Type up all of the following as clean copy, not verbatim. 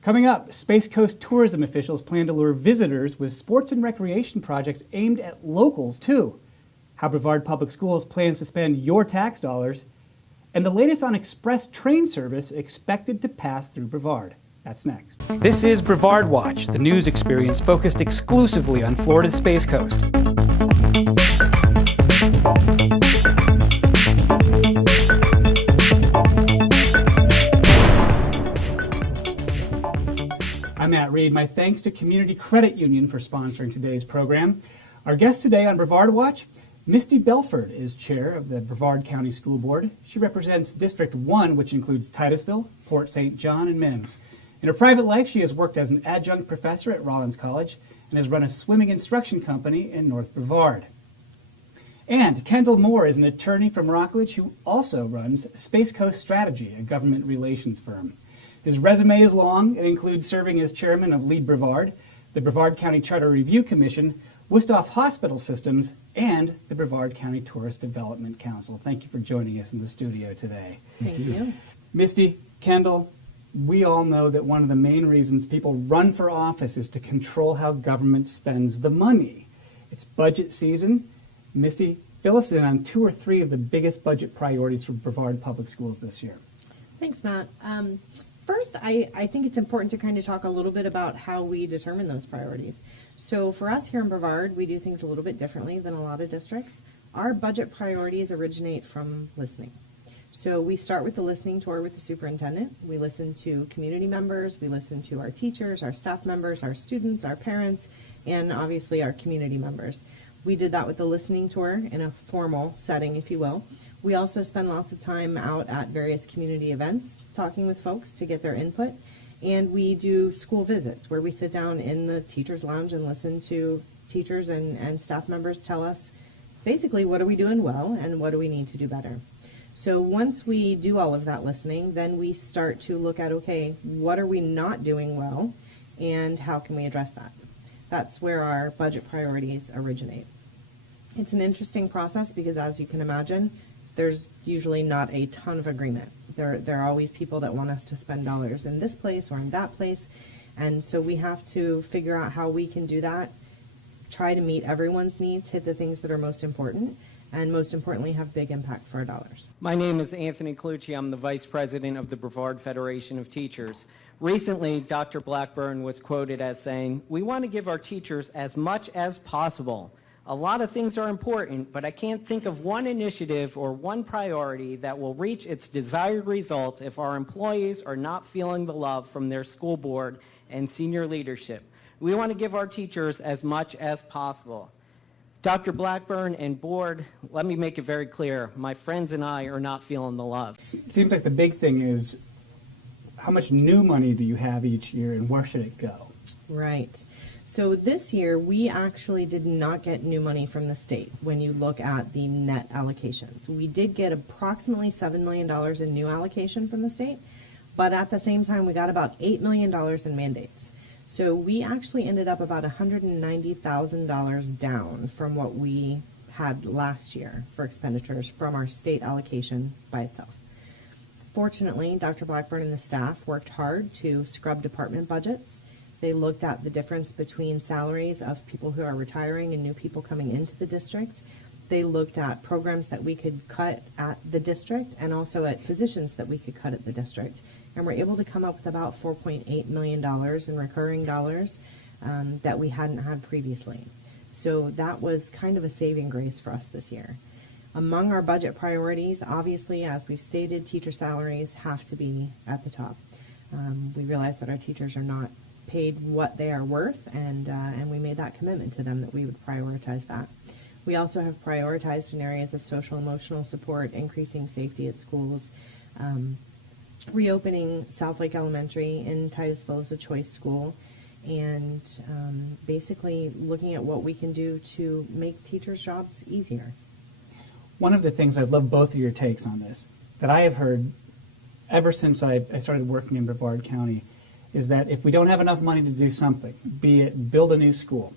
Coming up, Space Coast tourism officials plan to lure visitors with sports and recreation projects aimed at locals, too. How Brevard Public Schools plans to spend your tax dollars, and the latest on express train service expected to pass through Brevard. That's next. This is Brevard Watch, the news experience focused exclusively on Florida's Space Coast. I'm Matt Reed. My thanks to Community Credit Union for sponsoring today's program. Our guest today on Brevard Watch, Misty Belford is chair of the Brevard County School Board. She represents District 1, which includes Titusville, Port St. John, and Mims. In her private life, she has worked as an adjunct professor at Rollins College and has run a swimming instruction company in North Brevard. And Kendall Moore is an attorney from Rockledge who also runs Space Coast Strategy, a government relations firm. His resume is long. It includes serving as chairman of Lead Brevard, the Brevard County Charter Review Commission, Wuesthoff Hospital Systems, and the Brevard County Tourist Development Council. Thank you for joining us in the studio today. Thank you. Misty, Kendall, we all know that one of the main reasons people run for office is to control how government spends the money. It's budget season. Misty, fill us in on 2 or 3 of the biggest budget priorities for Brevard Public Schools this year. Thanks, Matt. First, I think it's important to kind of talk a little bit about how we determine those priorities. So for us here in Brevard, we do things a little bit differently than a lot of districts. Our budget priorities originate from listening. So we start with the listening tour with the superintendent. We listen to community members. We listen to our teachers, our staff members, our students, our parents, and obviously our community members. We did that with the listening tour in a formal setting, if you will. We also spend lots of time out at various community events talking with folks to get their input. And we do school visits where we sit down in the teacher's lounge and listen to teachers and staff members tell us basically what are we doing well and what do we need to do better. So once we do all of that listening, then we start to look at, okay, what are we not doing well and how can we address that? That's where our budget priorities originate. It's an interesting process because, as you can imagine, there's usually not a ton of agreement. There are always people that want us to spend dollars in this place or in that place, and so we have to figure out how we can do that, try to meet everyone's needs, hit the things that are most important, and most importantly, have big impact for our dollars. My name is Anthony Colucci. I'm the Vice President of the Brevard Federation of Teachers. Recently, Dr. Blackburn was quoted as saying, "We want to give our teachers as much as possible. A lot of things are important, but I can't think of one initiative or one priority that will reach its desired result if our employees are not feeling the love from their school board and senior leadership. We want to give our teachers as much as possible." Dr. Blackburn and board, let me make it very clear, my friends and I are not feeling the love. It seems like the big thing is how much new money do you have each year and where should it go? Right. So this year, we actually did not get new money from the state when you look at the net allocations. We did get approximately $7 million in new allocation from the state, but at the same time, we got about $8 million in mandates. So we actually ended up about $190,000 down from what we had last year for expenditures from our state allocation by itself. Fortunately, Dr. Blackburn and the staff worked hard to scrub department budgets. They looked at the difference between salaries of people who are retiring and new people coming into the district. They looked at programs that we could cut at the district and also at positions that we could cut at the district. And we're able to come up with about $4.8 million in recurring dollars that we hadn't had previously. So that was kind of a saving grace for us this year. Among our budget priorities, obviously, as we've stated, teacher salaries have to be at the top. We realize that our teachers are not paid what they are worth, and we made that commitment to them that we would prioritize that. We also have prioritized in areas of social emotional support, increasing safety at schools, reopening South Lake Elementary in Titusville as a choice school, and basically looking at what we can do to make teachers' jobs easier. One of the things, I'd love both of your takes on this, that I have heard ever since I started working in Brevard County is that if we don't have enough money to do something, be it build a new school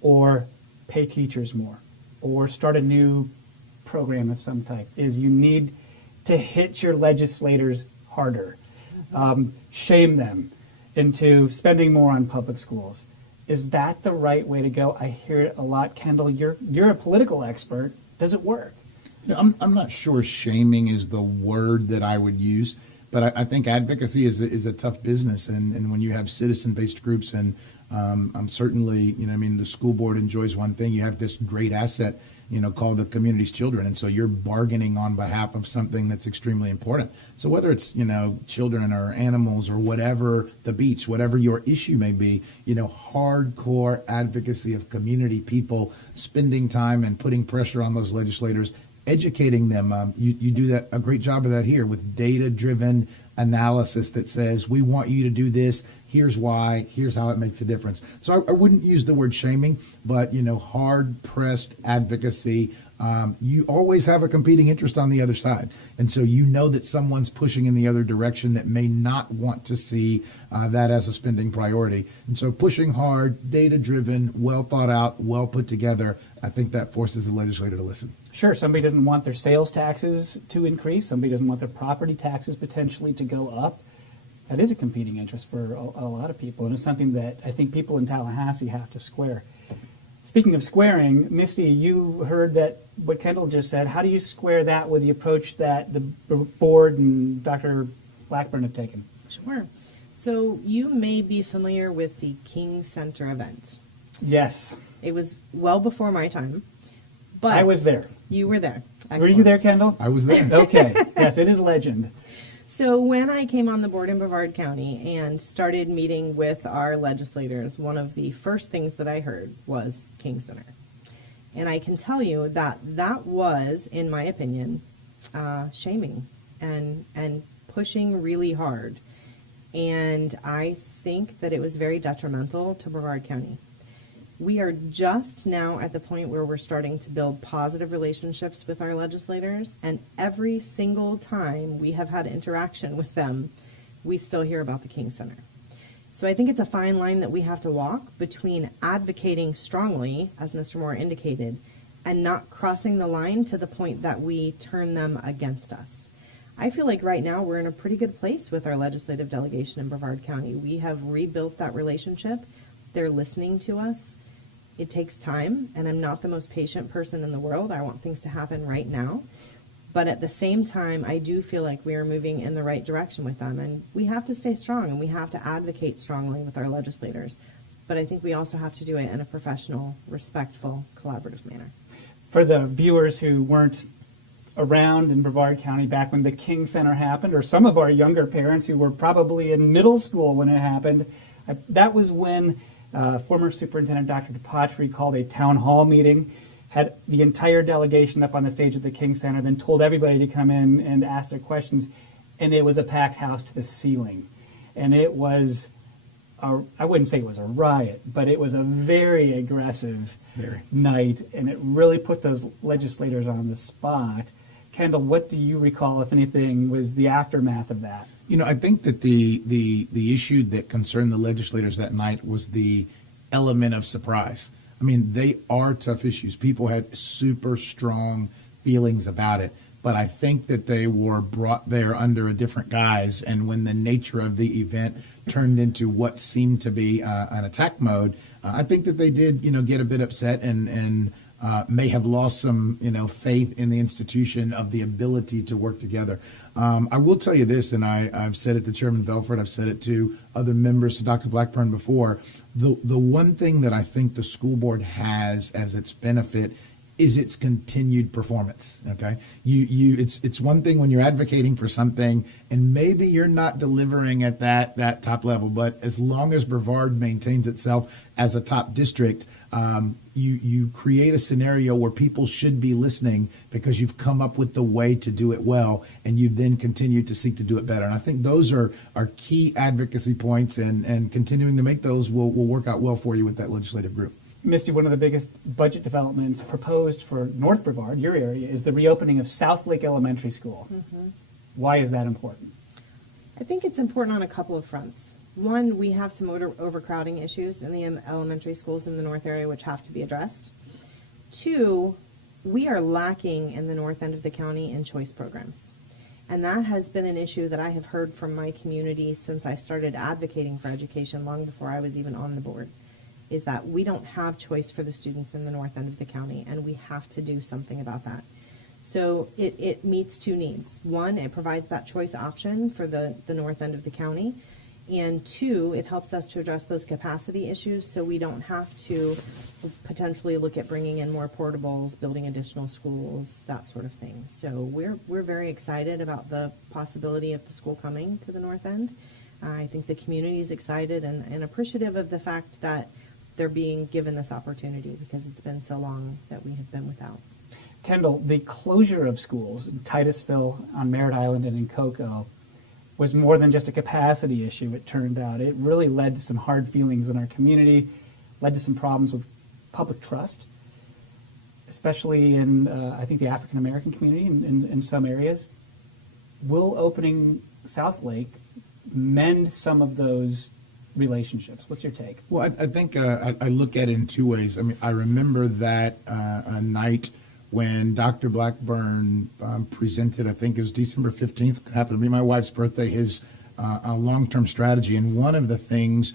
or pay teachers more or start a new program of some type, is you need to hit your legislators harder, shame them, into spending more on public schools. Is that the right way to go? I hear it a lot. Kendall, you're a political expert. Does it work? I'm not sure shaming is the word that I would use, but I think advocacy is a tough business, and when you have citizen-based groups, and I'm certainly, the school board enjoys one thing. You have this great asset, called the community's children, and so you're bargaining on behalf of something that's extremely important. So whether it's, children or animals or whatever, the beach, whatever your issue may be, hardcore advocacy of community people spending time and putting pressure on those legislators, educating them. You do a great job of that here with data-driven analysis that says, we want you to do this, here's why, here's how it makes a difference. So I wouldn't use the word shaming, but, hard-pressed advocacy. You always have a competing interest on the other side. And so that someone's pushing in the other direction that may not want to see that as a spending priority. And so pushing hard, data-driven, well thought out, well put together, I think that forces the legislator to listen. Sure, somebody doesn't want their sales taxes to increase. Somebody doesn't want their property taxes potentially to go up. That is a competing interest for a lot of people, and it's something that I think people in Tallahassee have to square. Speaking of squaring, Misty, you heard that what Kendall just said. How do you square that with the approach that the board and Dr. Blackburn have taken? Sure. So you may be familiar with the King Center event. Yes. It was well before my time. But I was there. You were there. Excellent. Were you there, Kendall? I was there. Okay. Yes, it is legend. So when I came on the board in Brevard County and started meeting with our legislators, one of the first things that I heard was King Center. And I can tell you that that was, in my opinion, shaming and pushing really hard. And I think that it was very detrimental to Brevard County. We are just now at the point where we're starting to build positive relationships with our legislators, and every single time we have had interaction with them, we still hear about the King Center. So I think it's a fine line that we have to walk between advocating strongly, as Mr. Moore indicated, and not crossing the line to the point that we turn them against us. I feel like right now we're in a pretty good place with our legislative delegation in Brevard County. We have rebuilt that relationship. They're listening to us. It takes time, and I'm not the most patient person in the world. I want things to happen right now. But at the same time, I do feel like we are moving in the right direction with them. And we have to stay strong, and we have to advocate strongly with our legislators. But I think we also have to do it in a professional, respectful, collaborative manner. For the viewers who weren't around in Brevard County back when the King Center happened, or some of our younger parents who were probably in middle school when it happened, that was when former Superintendent Dr. DePatry called a town hall meeting, had the entire delegation up on the stage at the King Center, then told everybody to come in and ask their questions, and it was a packed house to the ceiling. And it was, I wouldn't say it was a riot, but it was a very aggressive night, and it really put those legislators on the spot. Kendall, what do you recall, if anything, was the aftermath of that? I think that the issue that concerned the legislators that night was the element of surprise. I mean, they are tough issues. People had super strong feelings about it, but I think that they were brought there under a different guise. And when the nature of the event turned into what seemed to be an attack mode, I think that they did, get a bit upset and may have lost some, faith in the institution of the ability to work together. I will tell you this, and I've said it to Chairman Belford, I've said it to other members, to Dr. Blackburn before. The one thing that I think the school board has as its benefit is its continued performance. Okay, it's one thing when you're advocating for something and maybe you're not delivering at that top level, but as long as Brevard maintains itself as a top district, you create a scenario where people should be listening because you've come up with the way to do it well, and you've then continued to seek to do it better. And I think those are key advocacy points, and continuing to make those will work out well for you with that legislative group. Misty, one of the biggest budget developments proposed for North Brevard, your area, is the reopening of South Lake Elementary School. Mm-hmm. Why is that important? I think it's important on a couple of fronts. One, we have some overcrowding issues in the elementary schools in the north area which have to be addressed. Two, we are lacking in the north end of the county in choice programs. And that has been an issue that I have heard from my community since I started advocating for education long before I was even on the board, is that we don't have choice for the students in the north end of the county, and we have to do something about that. So it meets two needs. One, it provides that choice option for the north end of the county. And two, it helps us to address those capacity issues so we don't have to potentially look at bringing in more portables, building additional schools, that sort of thing. So we're very excited about the possibility of the school coming to the north end. I think the community is excited and appreciative of the fact that they're being given this opportunity because it's been so long that we have been without. Kendall, the closure of schools in Titusville, on Merritt Island, and in Cocoa was more than just a capacity issue, it turned out. It really led to some hard feelings in our community, led to some problems with public trust, especially in, I think, the African American community in some areas. Will opening South Lake mend some of those relationships? What's your take? Well, I think I look at it in two ways. I mean, I remember that a night when Dr. Blackburn presented, I think it was December 15th, happened to be my wife's birthday, his long-term strategy. And one of the things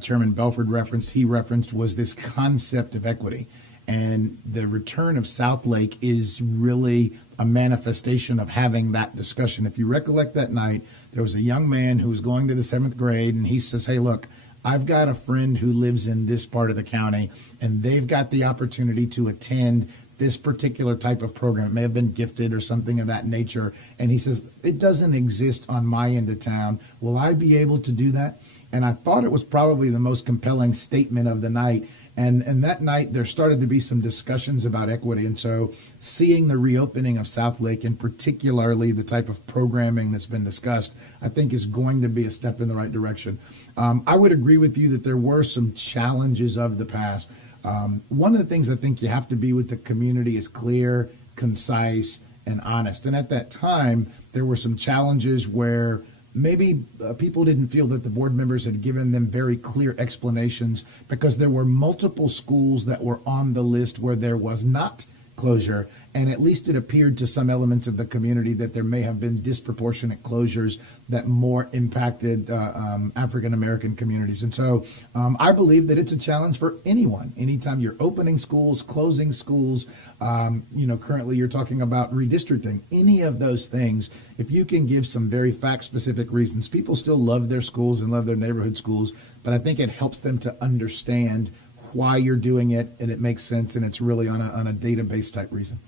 Chairman Belford referenced was this concept of equity. And the return of South Lake is really a manifestation of having that discussion. If you recollect that night, there was a young man who was going to the 7th grade, and he says, hey, look, I've got a friend who lives in this part of the county, and they've got the opportunity to attend this particular type of program. It may have been gifted or something of that nature. And he says, it doesn't exist on my end of town. Will I be able to do that? And I thought it was probably the most compelling statement of the night. And that night, there started to be some discussions about equity. And so seeing the reopening of South Lake, and particularly the type of programming that's been discussed, I think is going to be a step in the right direction. I would agree with you that there were some challenges of the past. One of the things I think you have to be with the community is clear, concise, and honest. And at that time, there were some challenges where maybe people didn't feel that the board members had given them very clear explanations, because there were multiple schools that were on the list where there was not closure, and at least it appeared to some elements of the community that there may have been disproportionate closures that more impacted African American communities. And so I believe that it's a challenge for anyone. Anytime you're opening schools, closing schools, currently you're talking about redistricting, any of those things, if you can give some very fact-specific reasons, people still love their schools and love their neighborhood schools, but I think it helps them to understand why you're doing it, and it makes sense, and it's really on a database type reason.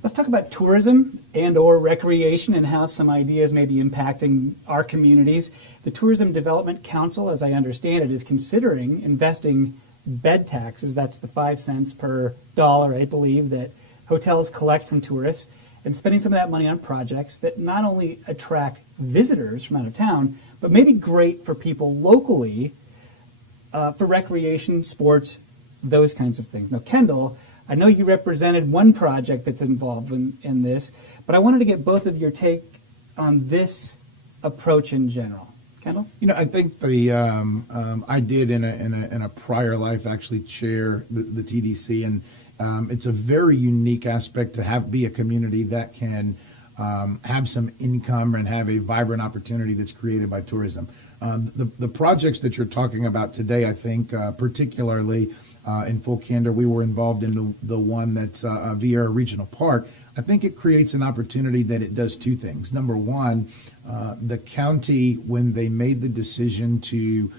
Let's talk about tourism and or recreation and how some ideas may be impacting our communities. The Tourism Development Council, as I understand it, is considering investing bed taxes. That's the 5 cents per dollar, I believe, that hotels collect from tourists, and spending some of that money on projects that not only attract visitors from out of town, but may be great for people locally for recreation, sports, those kinds of things. Now, Kendall, I know you represented one project that's involved in this, but I wanted to get both of your take on this approach in general. Kendall? I think I did in a prior life actually chair the TDC, and it's a very unique aspect to be a community that can have some income and have a vibrant opportunity that's created by tourism. The projects that you're talking about today, I think, particularly in full candor, we were involved in the one that's Vieira Regional Park. I think it creates an opportunity that it does two things. Number one, the county, when they made the decision to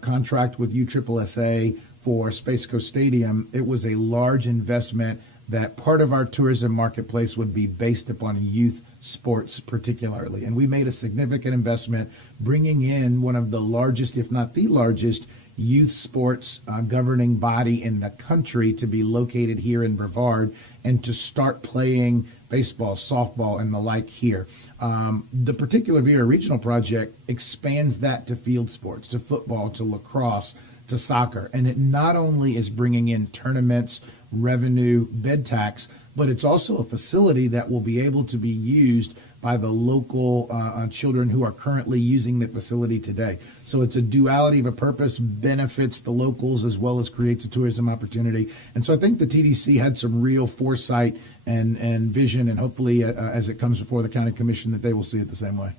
contract with USSSA for Space Coast Stadium, it was a large investment that part of our tourism marketplace would be based upon youth sports particularly. And we made a significant investment bringing in one of the largest, if not the largest, youth sports governing body in the country to be located here in Brevard and to start playing baseball, softball, and the like here. The particular Vieira Regional project expands that to field sports, to football, to lacrosse, to soccer. And it not only is bringing in tournaments, revenue, bed tax, but it's also a facility that will be able to be used by the local children who are currently using the facility today. So it's a duality of a purpose, benefits the locals as well as creates a tourism opportunity. And so I think the TDC had some real foresight and vision, and hopefully as it comes before the county commission that they will see it the same way.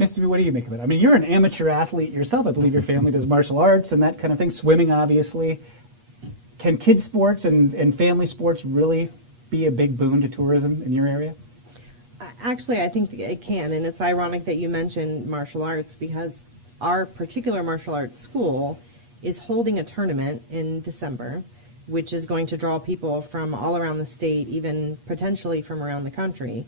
Misty, what do you make of it? I mean, you're an amateur athlete yourself. I believe your family does martial arts and that kind of thing, swimming, obviously. Can kids' sports and family sports really be a big boon to tourism in your area? Actually, I think it can, and it's ironic that you mentioned martial arts because our particular martial arts school is holding a tournament in December, which is going to draw people from all around the state, even potentially from around the country.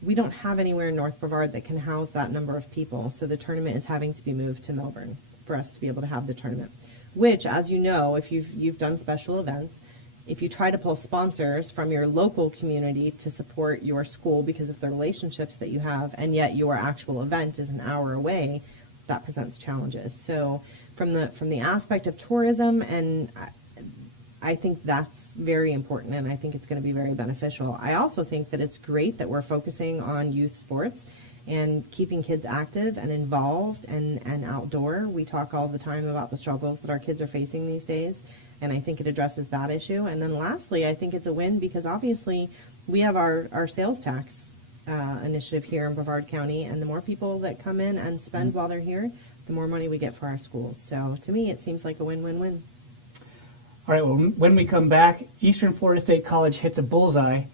We don't have anywhere in North Brevard that can house that number of people, so the tournament is having to be moved to Melbourne for us to be able to have the tournament, which, as you know, if you've done special events, if you try to pull sponsors from your local community to support your school because of the relationships that you have, and yet your actual event is an hour away, that presents challenges. So from the aspect of tourism, and I think that's very important, and I think it's going to be very beneficial. I also think that it's great that we're focusing on youth sports and keeping kids active and involved and outdoor. We talk all the time about the struggles that our kids are facing these days, and I think it addresses that issue. And then lastly, I think it's a win because obviously we have our sales tax initiative here in Brevard County, and the more people that come in and spend while they're here, the more money we get for our schools. So to me, it seems like a win-win-win. All right, well, when we come back, Eastern Florida State College hits a bullseye.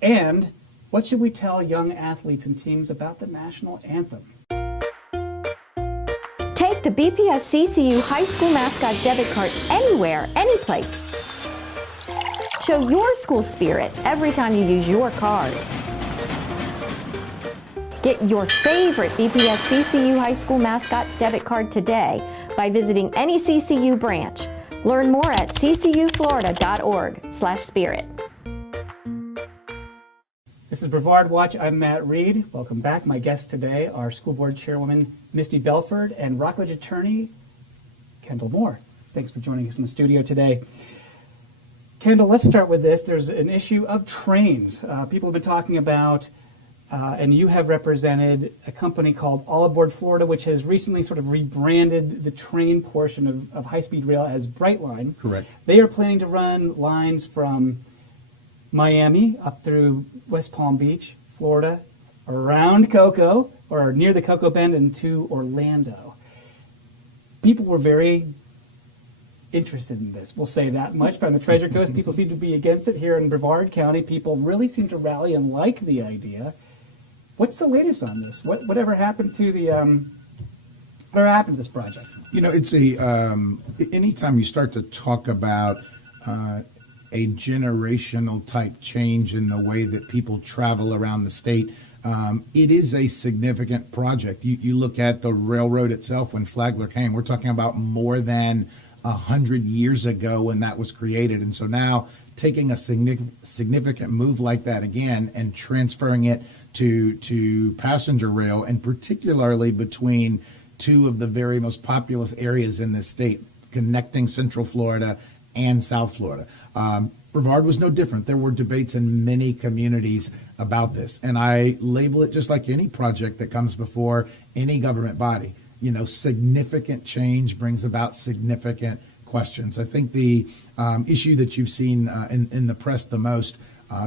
And what should we tell young athletes and teams about the national anthem? Take the BPS CCU High School Mascot debit card anywhere, anyplace. Show your school spirit every time you use your card. Get your favorite BPS CCU High School Mascot debit card today by visiting any CCU branch. Learn more at ccuflorida.org/spirit. This is Brevard Watch. I'm Matt Reed. Welcome back. My guests today are School Board Chairwoman Misty Belford and Rockledge Attorney Kendall Moore. Thanks for joining us in the studio today. Kendall, let's start with this. There's an issue of trains. People have been talking about, and you have represented a company called All Aboard Florida, which has recently sort of rebranded the train portion of high-speed rail as Brightline. Correct. They are planning to run lines from Miami up through West Palm Beach, Florida, around Cocoa, or near the Cocoa Bend, and to Orlando. People were very interested in this. We'll say that much. But on the Treasure Coast, people seem to be against it. Here in Brevard County, people really seem to rally and like the idea. What's the latest on this? Whatever happened to the whatever happened to this project? You know, it's a anytime you start to talk about a generational type change in the way that people travel around the state, it is a significant project. You look at the railroad itself when Flagler came, we're talking about more than 100 years ago when that was created. And so now taking a significant move like that again and transferring it to passenger rail, and particularly between two of the very most populous areas in this state, connecting Central Florida and South Florida. Brevard was no different. There were debates in many communities about this, and I label it just like any project that comes before any government body. You know, significant change brings about significant questions. I think the issue that you've seen in the press the most,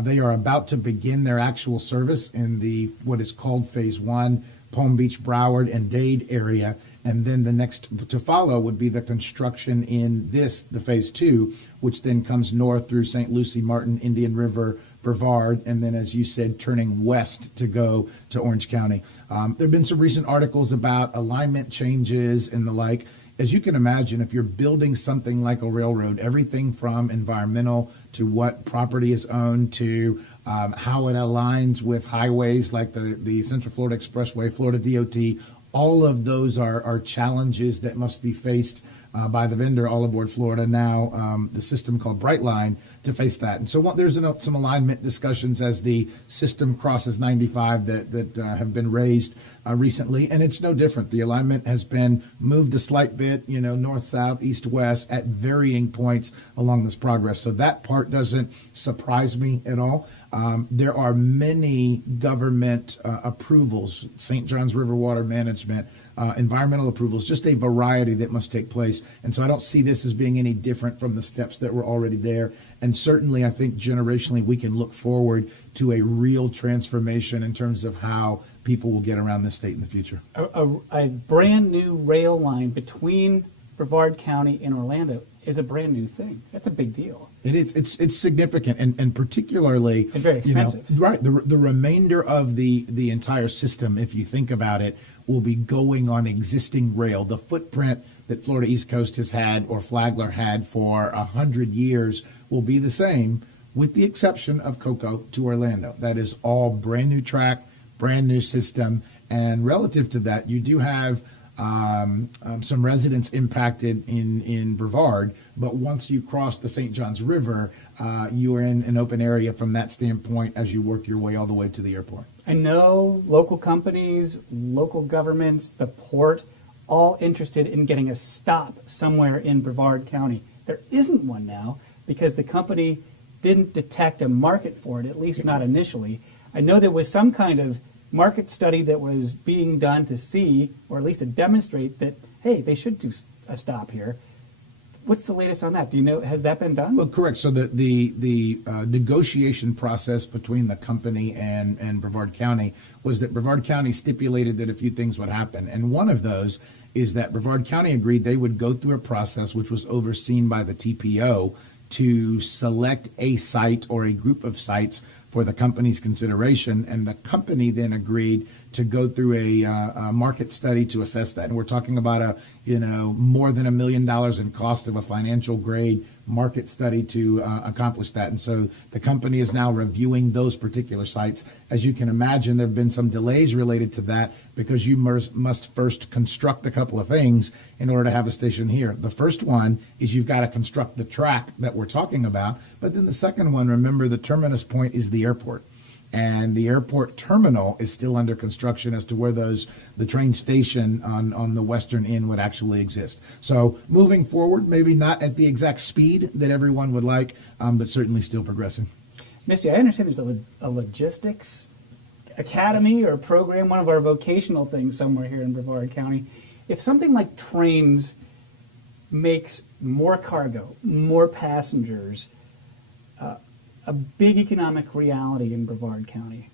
they are about to begin their actual service in the what is called Phase 1, Palm Beach, Broward, and Dade area. And then the next to follow would be the construction in the Phase 2, which then comes north through St. Lucie, Martin, Indian River, Brevard, and then, as you said, turning west to go to Orange County. There have been some recent articles about alignment changes and the like. As you can imagine, if you're building something like a railroad, everything from environmental to what property is owned to how it aligns with highways like the Central Florida Expressway, Florida DOT, all of those are challenges that must be faced by the vendor, All Aboard Florida, now the system called Brightline, to face that. And so there's some alignment discussions as the system crosses 95 that have been raised recently, and it's no different. The alignment has been moved a slight bit, north, south, east, west, at varying points along this progress. So that part doesn't surprise me at all. There are many government approvals, St. John's River Water Management, environmental approvals, just a variety that must take place. And so I don't see this as being any different from the steps that were already there. And certainly I think generationally we can look forward to a real transformation in terms of how people will get around this state in the future. A brand new rail line between Brevard County and Orlando is a brand new thing. That's a big deal. It is. It's significant, and particularly and very expensive. Right. The remainder of the entire system, if you think about it, will be going on existing rail. The footprint that Florida East Coast has had or Flagler had for 100 years will be the same, with the exception of Cocoa to Orlando. That is all brand new track, brand new system, and relative to that, you do have some residents impacted in Brevard, but once you cross the St. Johns River, you are in an open area from that standpoint as you work your way all the way to the airport. I know local companies, local governments, the port, all interested in getting a stop somewhere in Brevard County. There isn't one now because the company didn't detect a market for it, at least not initially. I know there was some kind of market study that was being done to see, or at least to demonstrate that, hey, they should do a stop here. What's the latest on that? Do you know, has that been done? Well, correct. So the negotiation process between the company and Brevard County was that Brevard County stipulated that a few things would happen. And one of those is that Brevard County agreed they would go through a process which was overseen by the TPO to select a site or a group of sites for the company's consideration, and the company then agreed to go through a market study to assess that. And we're talking about more than $1 million in cost of a financial grade market study to accomplish that. And so the company is now reviewing those particular sites. As you can imagine, there have been some delays related to that because you must first construct a couple of things in order to have a station here. The first one is you've got to construct the track that we're talking about. But then the second one, remember, the terminus point is the airport. And the airport terminal is still under construction as to where the train station on the western end would actually exist. So moving forward, maybe not at the exact speed that everyone would like, but certainly still progressing. Misty, I understand there's a logistics academy or program, one of our vocational things somewhere here in Brevard County. If something like trains makes more cargo, more passengers, a big economic reality in Brevard County,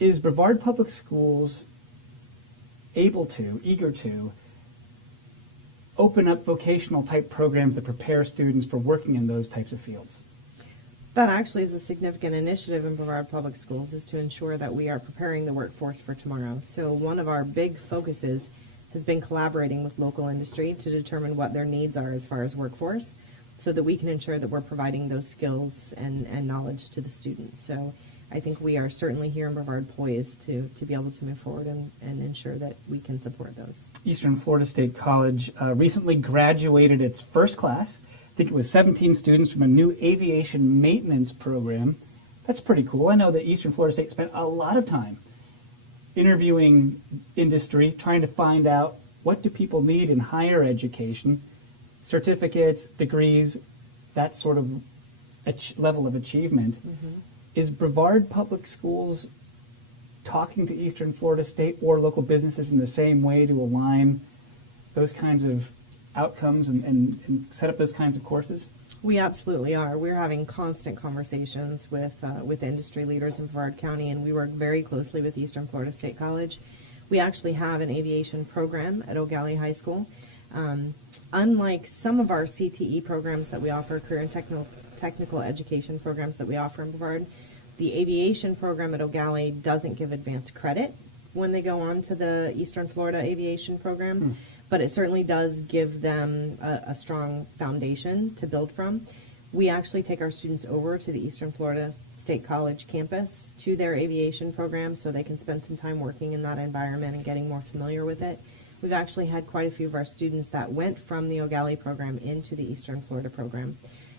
is Brevard Public Schools eager to open up vocational type programs that prepare students for working in those types of fields? That actually is a significant initiative in Brevard Public Schools, is to ensure that we are preparing the workforce for tomorrow. So one of our big focuses has been collaborating with local industry to determine what their needs are as far as workforce, so that we can ensure that we're providing those skills and knowledge to the students. So I think we are certainly here in Brevard poised to be able to move forward and ensure that we can support those. Eastern Florida State College recently graduated its first class. I think it was 17 students from a new aviation maintenance program. That's pretty cool. I know that Eastern Florida State spent a lot of time interviewing industry, trying to find out what do people need in higher education, certificates, degrees, that sort of level of achievement. Mm-hmm. Is Brevard Public Schools talking to Eastern Florida State or local businesses in the same way to align those kinds of outcomes and set up those kinds of courses? We absolutely are. We're having constant conversations with industry leaders in Brevard County, and we work very closely with Eastern Florida State College. We actually have an aviation program at O'Galley High School. Unlike some of our CTE programs that we offer, career and technical education programs that we offer in Brevard, the aviation program at O'Galley doesn't give advanced credit when they go on to the Eastern Florida aviation program, but it certainly does give them a strong foundation to build from. We actually take our students over to the Eastern Florida State College campus to their aviation program so they can spend some time working in that environment and getting more familiar with it. We've actually had quite a few of our students that went from the O'Galley program into the Eastern Florida program.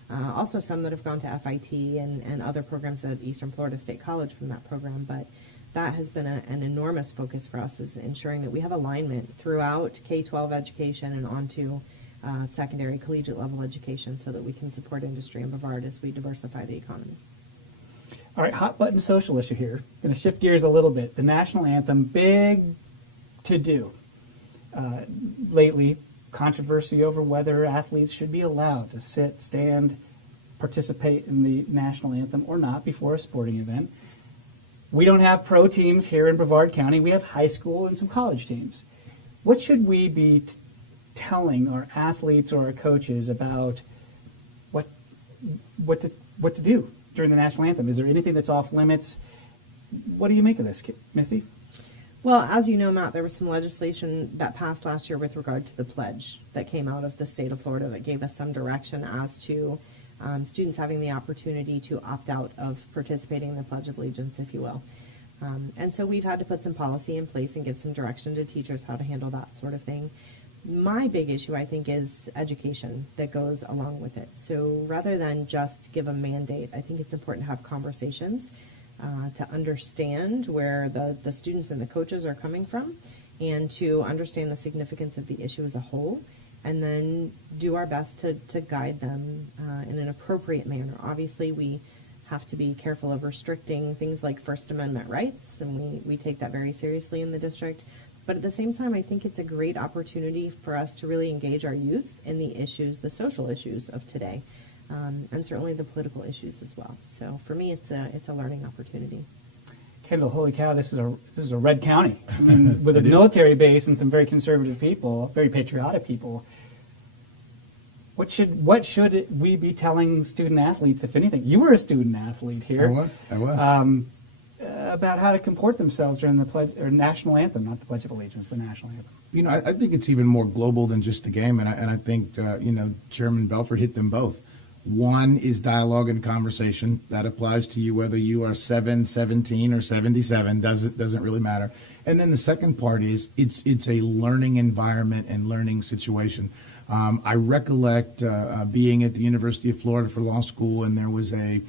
Also some that have gone to FIT and other programs at Eastern Florida State College from that program, but that has been an enormous focus for us, is ensuring that we have alignment throughout K-12 education and onto secondary collegiate level education so that we can support industry in Brevard as we diversify the economy. All right, hot button social issue here. Going to shift gears a little bit. The national anthem, big to do. Lately, controversy over whether athletes should be allowed to sit, stand, participate in the national anthem or not before a sporting event. We don't have pro teams here in Brevard County. We have high school and some college teams. What should we be telling our athletes or our coaches about what to do during the national anthem? Is there anything that's off limits? What do you make of this, Misty? Well, as you know, Matt, there was some legislation that passed last year with regard to the pledge that came out of the state of Florida that gave us some direction as to students having the opportunity to opt out of participating in the Pledge of Allegiance, if you will. And so we've had to put some policy in place and give some direction to teachers how to handle that sort of thing. My big issue, I think, is education that goes along with it. So rather than just give a mandate, I think it's important to have conversations to understand where the students and the coaches are coming from and to understand the significance of the issue as a whole, and then do our best to guide them in an appropriate manner. Obviously, we have to be careful of restricting things like First Amendment rights, and we take that very seriously in the district. But at the same time, I think it's a great opportunity for us to really engage our youth in the issues, the social issues of today, and certainly the political issues as well. So for me, it's a learning opportunity. Kendall, holy cow, this is a red county. I mean, with a military base and some very conservative people, very patriotic people. What should we be telling student athletes, if anything? You were a student athlete here. I was. About how to comport themselves during the pledge or national anthem, not the Pledge of Allegiance, the national anthem. You know, I think it's even more global than just the game, and I think Chairman Belford hit them both. One is dialogue and conversation. That applies to you whether you are 7, 17, or 77. Doesn't really matter. And then the second part is it's a learning environment and learning situation. I recollect being at the University of Florida for law school, and there was a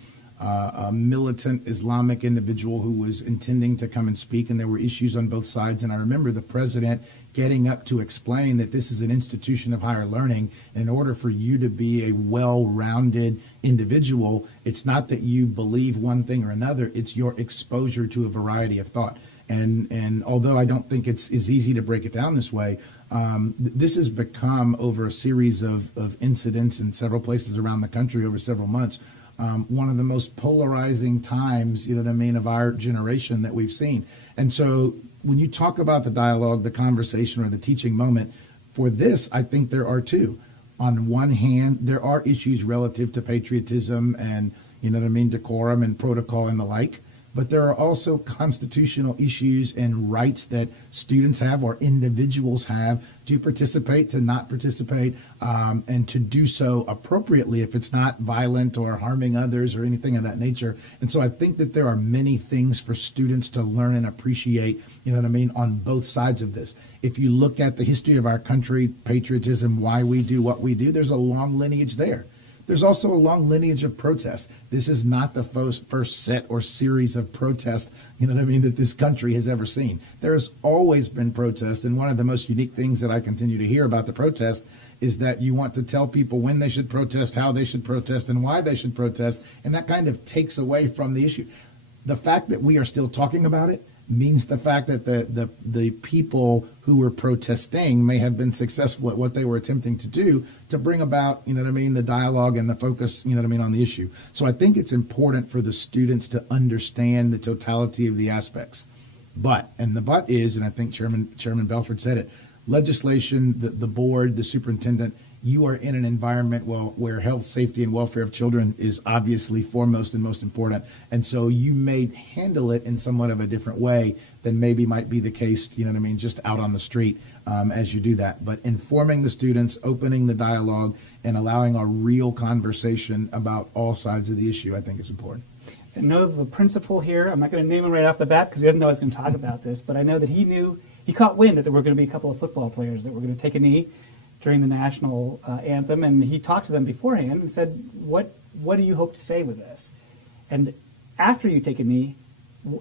militant Islamic individual who was intending to come and speak, and there were issues on both sides. And I remember the president getting up to explain that this is an institution of higher learning. In order for you to be a well-rounded individual, it's not that you believe one thing or another, it's your exposure to a variety of thought. And although I don't think it's easy to break it down this way, this has become, over a series of incidents in several places around the country over several months, one of the most polarizing times, of our generation that we've seen. And so when you talk about the dialogue, the conversation, or the teaching moment, for this, I think there are two. On one hand, there are issues relative to patriotism and, decorum and protocol and the like. But there are also constitutional issues and rights that students have or individuals have to participate, to not participate, and to do so appropriately if it's not violent or harming others or anything of that nature. And so I think that there are many things for students to learn and appreciate, on both sides of this. If you look at the history of our country, patriotism, why we do what we do, there's a long lineage there. There's also a long lineage of protests. This is not the first set or series of protests, that this country has ever seen. There has always been protest, and one of the most unique things that I continue to hear about the protest is that you want to tell people when they should protest, how they should protest, and why they should protest, and that kind of takes away from the issue. The fact that we are still talking about it means the fact that the people who were protesting may have been successful at what they were attempting to do to bring about, the dialogue and the focus, on the issue. So I think it's important for the students to understand the totality of the aspects. But is, and I think Chairman Belford said it, legislation, the board, the superintendent, you are in an environment where health, safety, and welfare of children is obviously foremost and most important. And so you may handle it in somewhat of a different way than maybe might be the case, just out on the street as you do that. But informing the students, opening the dialogue, and allowing a real conversation about all sides of the issue, I think is important. I know the principal here, I'm not going to name him right off the bat because he doesn't know I was going to talk about this, but I know that he caught wind that there were going to be a couple of football players that were going to take a knee during the national anthem, and he talked to them beforehand and said, what do you hope to say with this? And after you take a knee,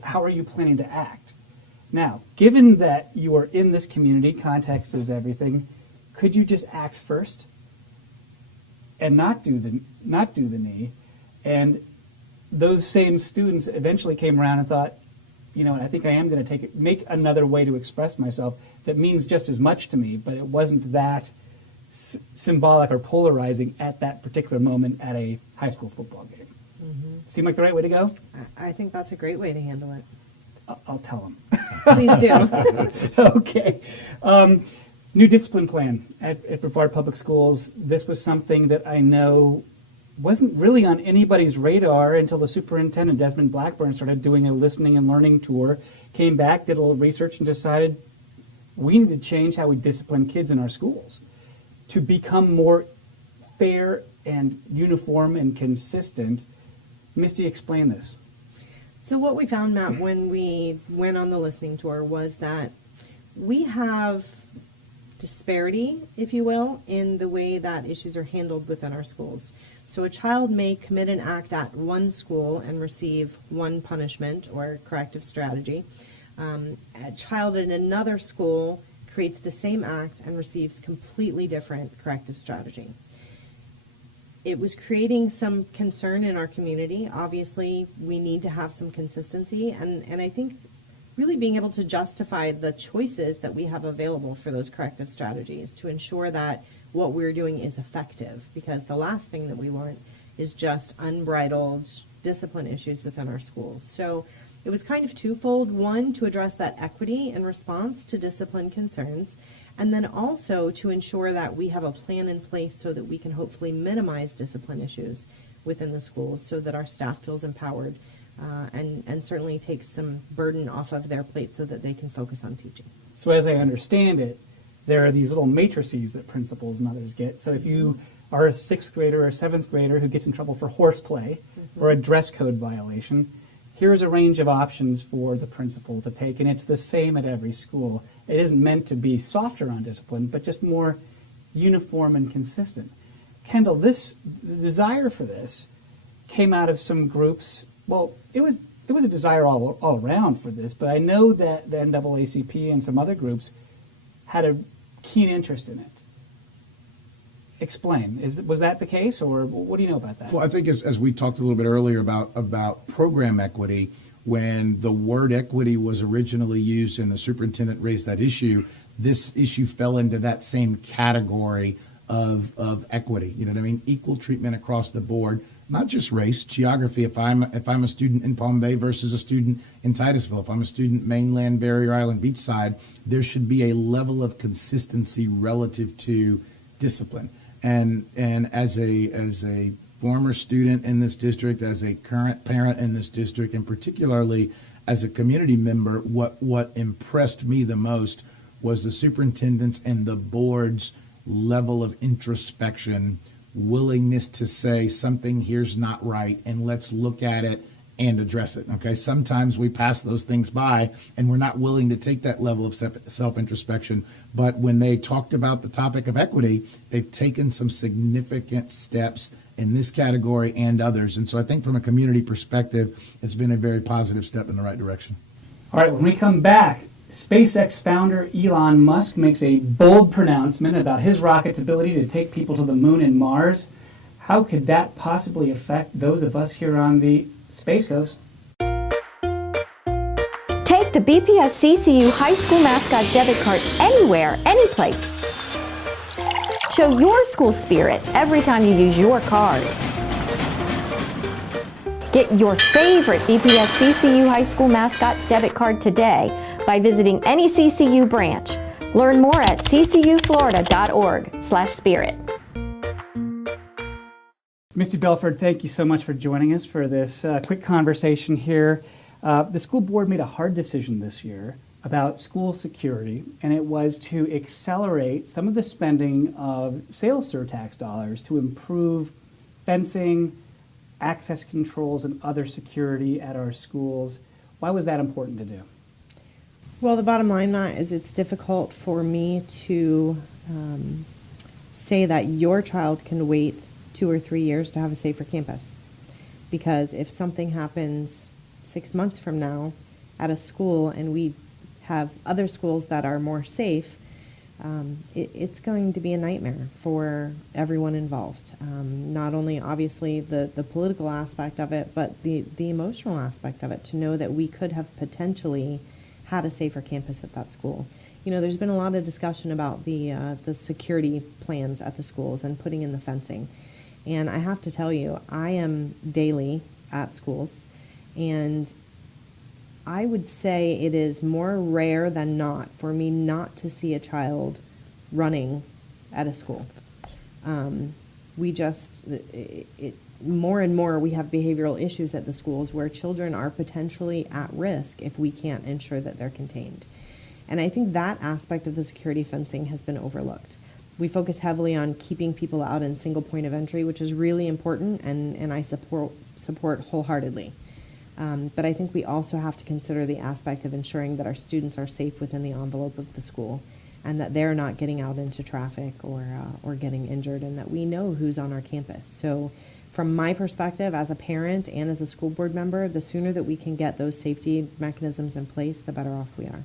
how are you planning to act? Now, given that you are in this community, context is everything, could you just act first and not do the knee? And those same students eventually came around and thought, you know, I think I am going to make another way to express myself that means just as much to me, but it wasn't that symbolic or polarizing at that particular moment at a high school football game. Seem like the right way to go? I think that's a great way to handle it. I'll tell them. Please do. Okay. New discipline plan at Brevard Public Schools. This was something that I know wasn't really on anybody's radar until the superintendent, Desmond Blackburn, started doing a listening and learning tour, came back, did a little research, and decided we need to change how we discipline kids in our schools to become more fair and uniform and consistent. Misty, explain this. So what we found, Matt, when we went on the listening tour was that we have disparity, if you will, in the way that issues are handled within our schools. So a child may commit an act at one school and receive one punishment or corrective strategy. A child in another school creates the same act and receives completely different corrective strategy. It was creating some concern in our community. Obviously, we need to have some consistency, and I think really being able to justify the choices that we have available for those corrective strategies to ensure that what we're doing is effective, because the last thing that we want is just unbridled discipline issues within our schools. So it was kind of twofold. One, to address that equity in response to discipline concerns, and then also to ensure that we have a plan in place so that we can hopefully minimize discipline issues within the schools so that our staff feels empowered and certainly takes some burden off of their plate so that they can focus on teaching. So as I understand it, there are these little matrices that principals and others get. So if you are a 6th grader or a 7th grader who gets in trouble for horseplay or a dress code violation, here's a range of options for the principal to take, and it's the same at every school. It isn't meant to be softer on discipline, but just more uniform and consistent. Kendall, the desire for this came out of some groups. Well, there was a desire all around for this, but I know that the NAACP and some other groups had a keen interest in it. Explain. Was that the case, or what do you know about that? Well, I think as we talked a little bit earlier about program equity, when the word equity was originally used and the superintendent raised that issue, this issue fell into that same category of equity. You know what I mean? Equal treatment across the board, not just race, geography. If I'm a student in Palm Bay versus a student in Titusville, if I'm a student mainland, Barrier Island, Beachside, there should be a level of consistency relative to discipline. And as a former student in this district, as a current parent in this district, and particularly as a community member, what impressed me the most was the superintendent's and the board's level of introspection, willingness to say something here's not right, and let's look at it and address it. Okay, sometimes we pass those things by and we're not willing to take that level of self-introspection. But when they talked about the topic of equity, they've taken some significant steps in this category and others. And so I think from a community perspective, it's been a very positive step in the right direction. All right, when we come back, SpaceX founder Elon Musk makes a bold pronouncement about his rocket's ability to take people to the moon and Mars. How could that possibly affect those of us here on the Space Coast? Take the BPS CCU High School Mascot debit card anywhere, anyplace. Show your school spirit every time you use your card. Get your favorite BPS CCU High School Mascot debit card today by visiting any CCU branch. Learn more at ccuflorida.org/spirit. Misty Belford, thank you so much for joining us for this quick conversation here. The school board made a hard decision this year about school security, and it was to accelerate some of the spending of sales surtax dollars to improve fencing, access controls, and other security at our schools. Why was that important to do? Well, the bottom line, Matt, is it's difficult for me to say that your child can wait 2 or 3 years to have a safer campus. Because if something happens 6 months from now at a school and we have other schools that are more safe, it's going to be a nightmare for everyone involved. Not only obviously the political aspect of it, but the emotional aspect of it, to know that we could have potentially had a safer campus at that school. You know, there's been a lot of discussion about the security plans at the schools and putting in the fencing. And I have to tell you, I am daily at schools, and I would say it is more rare than not for me not to see a child running at a school. More and more we have behavioral issues at the schools where children are potentially at risk if we can't ensure that they're contained. And I think that aspect of the security fencing has been overlooked. We focus heavily on keeping people out in single point of entry, which is really important, and I support wholeheartedly. But I think we also have to consider the aspect of ensuring that our students are safe within the envelope of the school, and that they're not getting out into traffic or getting injured, and that we know who's on our campus. So from my perspective as a parent and as a school board member, the sooner that we can get those safety mechanisms in place, the better off we are.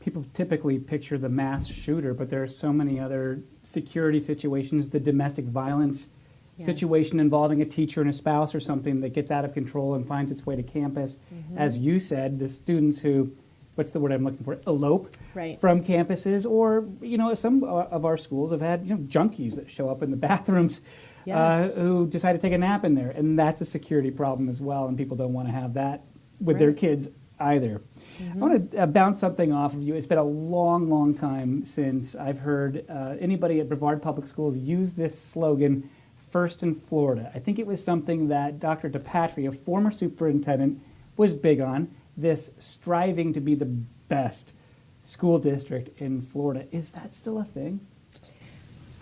People typically picture the mass shooter, but there are so many other security situations, the domestic violence situation involving a teacher and a spouse or something that gets out of control and finds its way to campus. As you said, the students who, what's the word I'm looking for, elope from campuses, or, you know, some of our schools have had, you know, junkies that show up in the bathrooms who decide to take a nap in there, and that's a security problem as well, and people don't want to have that with their kids either. I want to bounce something off of you. It's been a long, long time since I've heard anybody at Brevard Public Schools use this slogan, "First in Florida." I think it was something that Dr. DePatry, a former superintendent, was big on, this striving to be the best school district in Florida. Is that still a thing?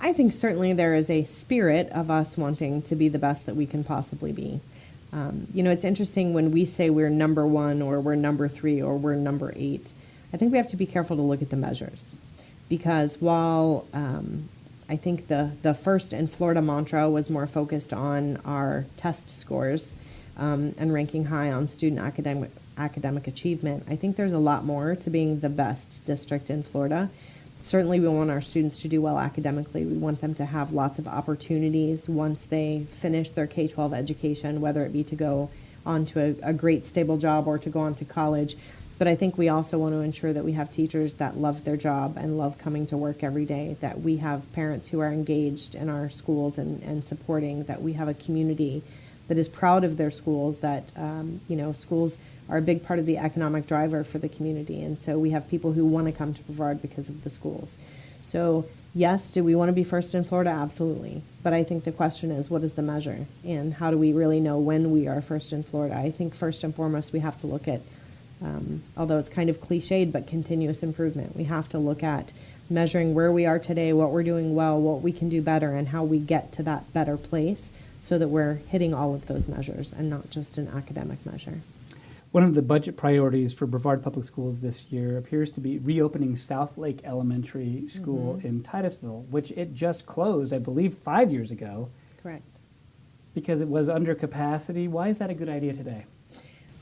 I think certainly there is a spirit of us wanting to be the best that we can possibly be. You know, it's interesting when we say we're number one or we're number three or we're number 8. I think we have to be careful to look at the measures, because while I think the first in Florida mantra was more focused on our test scores and ranking high on student academic achievement, I think there's a lot more to being the best district in Florida. Certainly we want our students to do well academically. We want them to have lots of opportunities once they finish their K-12 education, whether it be to go on to a great stable job or to go on to college. But I think we also want to ensure that we have teachers that love their job and love coming to work every day, that we have parents who are engaged in our schools and supporting, that we have a community that is proud of their schools, that, you know, schools are a big part of the economic driver for the community. And so we have people who want to come to Brevard because of the schools. So yes, do we want to be first in Florida? Absolutely. But I think the question is, what is the measure? And how do we really know when we are first in Florida? I think first and foremost, we have to look at, although it's kind of cliched, but continuous improvement. We have to look at measuring where we are today, what we're doing well, what we can do better, and how we get to that better place so that we're hitting all of those measures and not just an academic measure. One of the budget priorities for Brevard Public Schools this year appears to be reopening South Lake Elementary School in Titusville, which it just closed, I believe, 5 years ago. Correct. Because it was under capacity. Why is that a good idea today?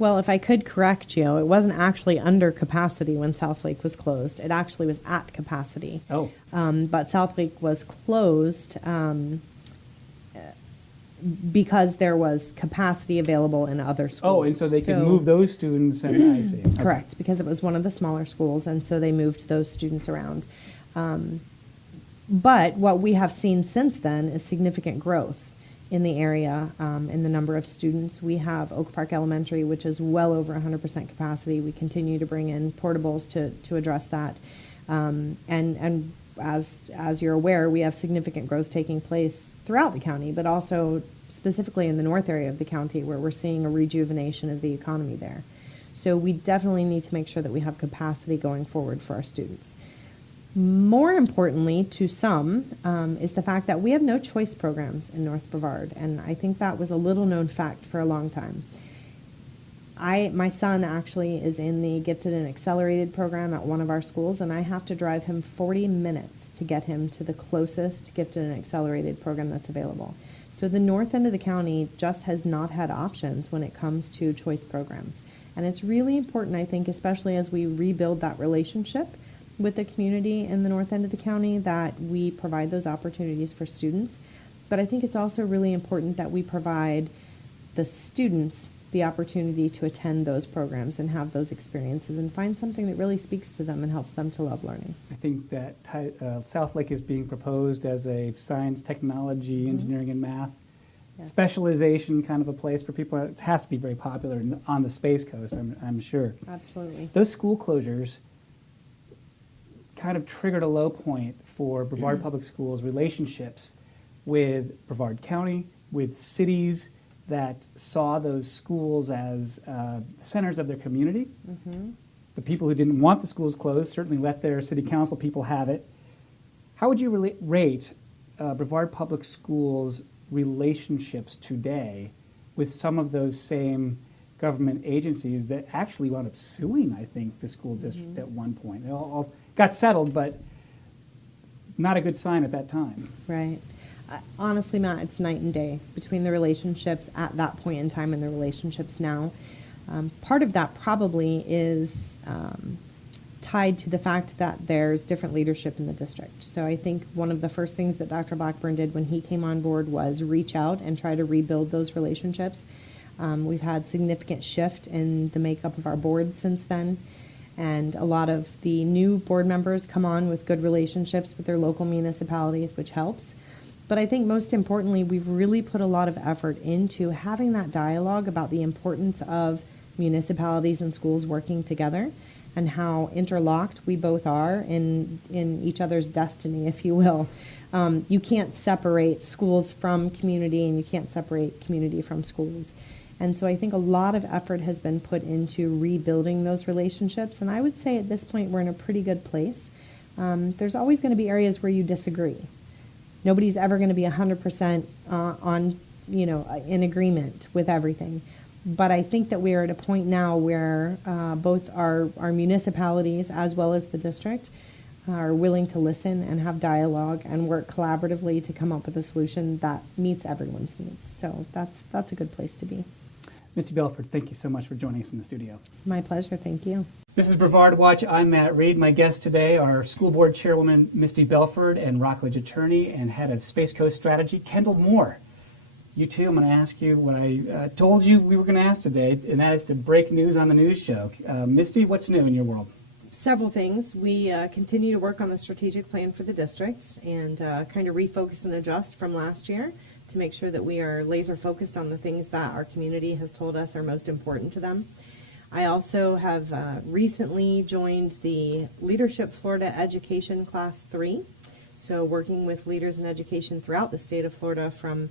Well, if I could correct you, it wasn't actually under capacity when South Lake was closed. It actually was at capacity. Oh. But South Lake was closed because there was capacity available in other schools. Oh, and so they could move those students, and I see. Okay. Correct, because it was one of the smaller schools, and so they moved those students around. But what we have seen since then is significant growth in the area, in the number of students. We have Oak Park Elementary, which is well over 100% capacity. We continue to bring in portables to address that. And as you're aware, we have significant growth taking place throughout the county, but also specifically in the north area of the county, where we're seeing a rejuvenation of the economy there. So we definitely need to make sure that we have capacity going forward for our students. More importantly to some is the fact that we have no choice programs in North Brevard, and I think that was a little known fact for a long time. My son actually is in the Gifted and Accelerated program at one of our schools, and I have to drive him 40 minutes to get him to the closest Gifted and Accelerated program that's available. So the north end of the county just has not had options when it comes to choice programs. And it's really important, I think, especially as we rebuild that relationship, with the community in the north end of the county, that we provide those opportunities for students. But I think it's also really important that we provide the students the opportunity to attend those programs and have those experiences and find something that really speaks to them and helps them to love learning. I think that South Lake is being proposed as a science, technology, engineering, and math Yes. specialization kind of a place for people. It has to be very popular on the Space Coast, I'm sure. Absolutely. Those school closures kind of triggered a low point for Brevard Public Schools relationships with Brevard County, with cities that saw those schools as centers of their community. The people who didn't want the schools closed certainly let their city council people have it. How would you rate Brevard Public Schools' relationships today with some of those same government agencies that actually wound up suing, I think, the school district at one point? It all got settled, but not a good sign at that time. Right. Honestly, Matt, it's night and day between the relationships at that point in time and the relationships now. Part of that probably is tied to the fact that there's different leadership in the district. So I think one of the first things that Dr. Blackburn did when he came on board was reach out and try to rebuild those relationships. We've had significant shift in the makeup of our board since then, and a lot of the new board members come on with good relationships with their local municipalities, which helps. But I think most importantly, we've really put a lot of effort into having that dialogue about the importance of municipalities and schools working together and how interlocked we both are in each other's destiny, if you will. You can't separate schools from community, and you can't separate community from schools. And so I think a lot of effort has been put into rebuilding those relationships, and I would say at this point we're in a pretty good place. There's always going to be areas where you disagree. Nobody's ever going to be 100% in agreement with everything. But I think that we are at a point now where both our municipalities as well as the district are willing to listen and have dialogue and work collaboratively to come up with a solution that meets everyone's needs. So that's a good place to be. Misty Belford, thank you so much for joining us in the studio. My pleasure. Thank you. This is Brevard Watch. I'm Matt Reed. My guests today are School Board Chairwoman Misty Belford and Rockledge Attorney and Head of Space Coast Strategy, Kendall Moore. You too, I'm going to ask you what I told you we were going to ask today, and that is to break news on the news show. Misty, what's new in your world? Several things. We continue to work on the strategic plan for the district and kind of refocus and adjust from last year to make sure that we are laser focused on the things that our community has told us are most important to them. I also have recently joined the Leadership Florida Education Class 3, so working with leaders in education throughout the state of Florida from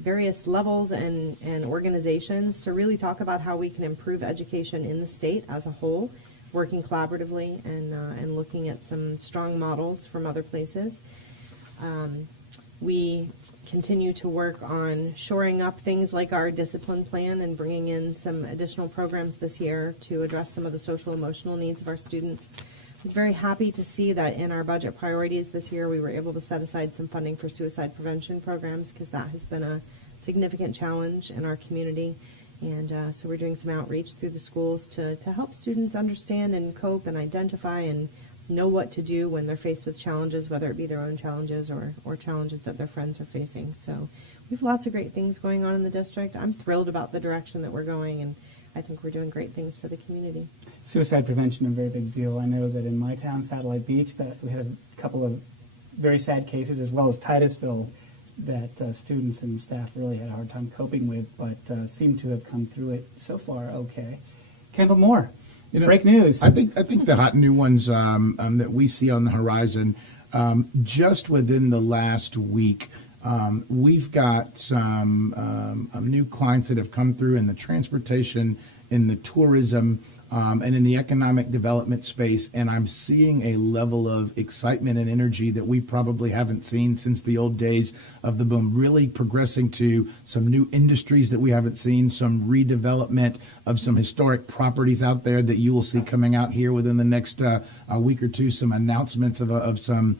various levels and organizations to really talk about how we can improve education in the state as a whole, working collaboratively and looking at some strong models from other places. We continue to work on shoring up things like our discipline plan and bringing in some additional programs this year to address some of the social emotional needs of our students. I was very happy to see that in our budget priorities this year we were able to set aside some funding for suicide prevention programs because that has been a significant challenge in our community. And so we're doing some outreach through the schools to help students understand and cope and identify and know what to do when they're faced with challenges, whether it be their own challenges or challenges that their friends are facing. So we have lots of great things going on in the district. I'm thrilled about the direction that we're going, and I think we're doing great things for the community. Suicide prevention, a very big deal. I know that in my town, Satellite Beach, that we had a couple of very sad cases, as well as Titusville, that students and staff really had a hard time coping with, but seem to have come through it so far okay. Kendall Moore, break news. I think the hot new ones that we see on the horizon, just within the last week, we've got some new clients that have come through in the transportation, in the tourism, and in the economic development space, and I'm seeing a level of excitement and energy that we probably haven't seen since the old days of the boom, really progressing to some new industries that we haven't seen, some redevelopment of some historic properties out there that you will see coming out here within the next week or two, some announcements of some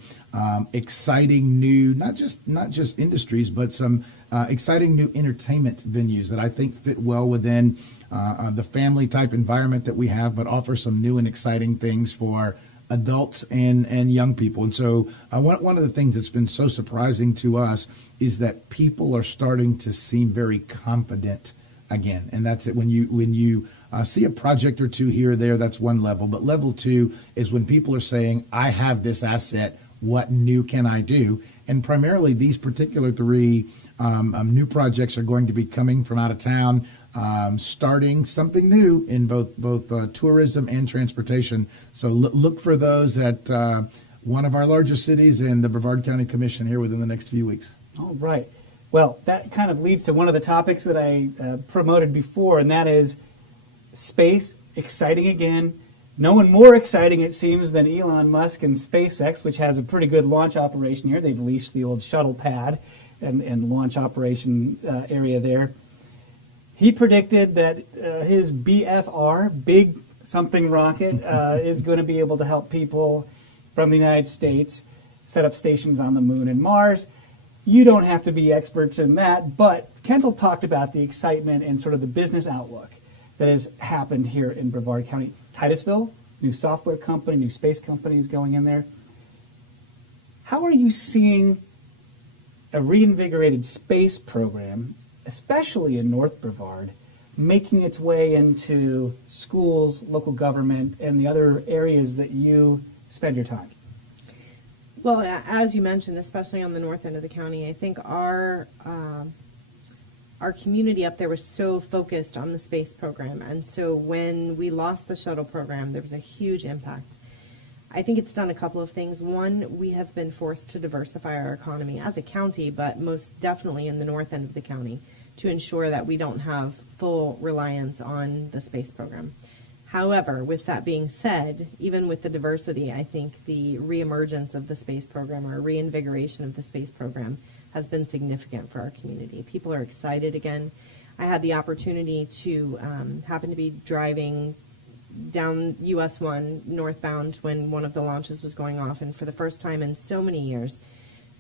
exciting new, not just industries, but some exciting new entertainment venues that I think fit well within the family type environment that we have, but offer some new and exciting things for adults and young people. And so one of the things that's been so surprising to us is that people are starting to seem very confident again. And that's it. When you see a project or two here or there, that's one level. But level two is when people are saying, I have this asset, what new can I do? And primarily these particular three new projects are going to be coming from out of town, starting something new in both tourism and transportation. So look for those at one of our largest cities and the Brevard County Commission here within the next few weeks. All right. Well, that kind of leads to one of the topics that I promoted before, and that is space, exciting again. No one more exciting, it seems, than Elon Musk and SpaceX, which has a pretty good launch operation here. They've leased the old shuttle pad and launch operation area there. He predicted that his BFR, big something rocket, is going to be able to help people from the United States set up stations on the moon and Mars. You don't have to be experts in that, but Kendall talked about the excitement and sort of the business outlook that has happened here in Brevard County. Titusville, new software company, new space companies going in there. How are you seeing a reinvigorated space program, especially in North Brevard, making its way into schools, local government, and the other areas that you spend your time? Well, as you mentioned, especially on the north end of the county, I think our community up there was so focused on the space program. And so when we lost the shuttle program, there was a huge impact. I think it's done a couple of things. One, we have been forced to diversify our economy as a county, but most definitely in the north end of the county, to ensure that we don't have full reliance on the space program. However, with that being said, even with the diversity, I think the reemergence of the space program or reinvigoration of the space program has been significant for our community. People are excited again. I had the opportunity to happen to be driving down US 1 northbound when one of the launches was going off, and for the first time in so many years,